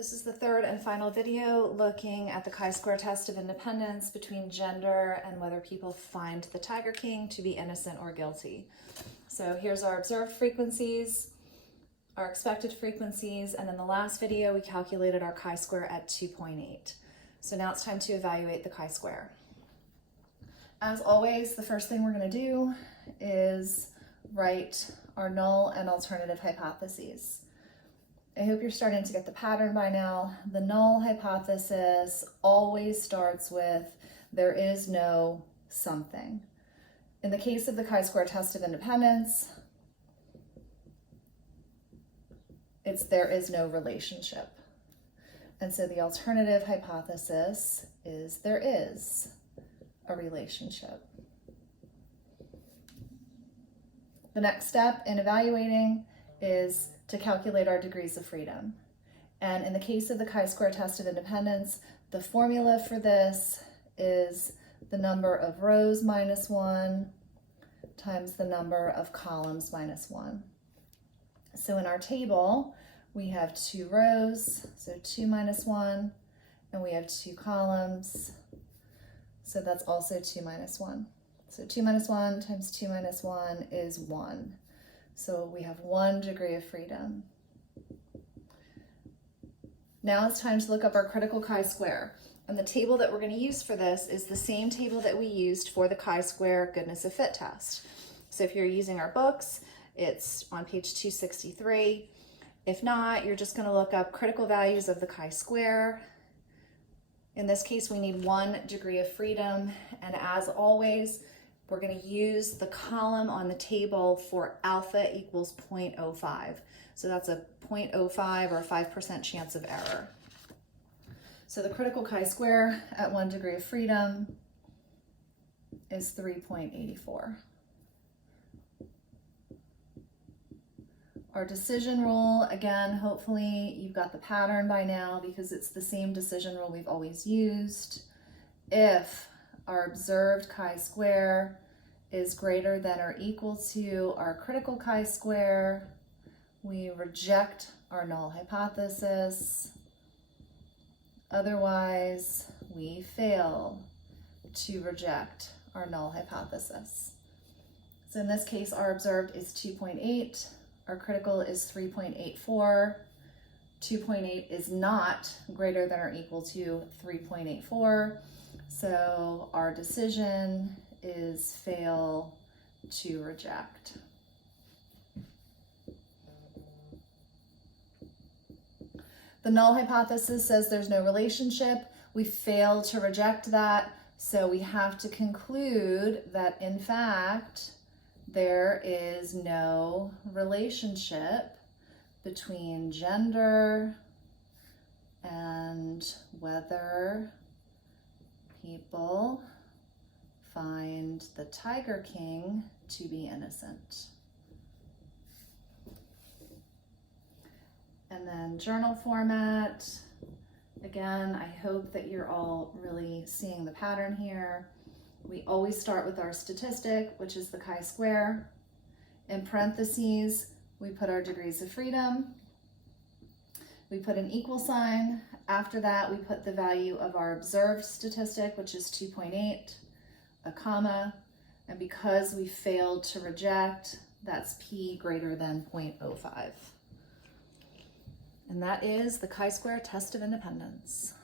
This is the third and final video looking at the chi-square test of independence between gender and whether people find the Tiger King to be innocent or guilty. So here's our observed frequencies, our expected frequencies, and in the last video we calculated our chi-square at 2.8. So now it's time to evaluate the chi-square. As always, the first thing we're going to do is write our null and alternative hypotheses. I hope you're starting to get the pattern by now. The null hypothesis always starts with there is no something. In the case of the chi-square test of independence, it's there is no relationship. And so the alternative hypothesis is there is a relationship. The next step in evaluating is to calculate our degrees of freedom. And in the case of the chi-square test of independence, the formula for this is the number of rows minus 1 times the number of columns minus 1. So in our table, we have 2 rows, so 2 minus 1, and we have 2 columns, so that's also 2 minus 1. So 2 minus 1 times 2 minus 1 is 1. So we have 1 degree of freedom. Now it's time to look up our critical chi-square. And the table that we're going to use for this is the same table that we used for the chi-square goodness of fit test. So if you're using our books, it's on page 263. If not, you're just going to look up critical values of the chi-square. In this case, we need 1 degree of freedom. And as always, we're going to use the column on the table for alpha equals 0.05. So that's a 0.05 or a 5% chance of error. So the critical chi-square at 1 degree of freedom is 3.84. Our decision rule, again, hopefully you've got the pattern by now because it's the same decision rule we've always used. If our observed chi-square is greater than or equal to our critical chi-square, we reject our null hypothesis. Otherwise, we fail to reject our null hypothesis. So in this case, our observed is 2.8, our critical is 3.84. 2.8 is not greater than or equal to 3.84. So our decision is fail to reject. The null hypothesis says there's no relationship. We fail to reject that. So we have to conclude that in fact, there is no relationship between gender and whether people find the Tiger King to be innocent. And then journal format. Again, I hope that you're all really seeing the pattern here. We always start with our statistic, which is the chi-square. In parentheses, we put our degrees of freedom. We put an equal sign. After that, we put the value of our observed statistic, which is 2.8, a comma, and because we failed to reject, that's p greater than 0.05. And that is the chi-square test of independence.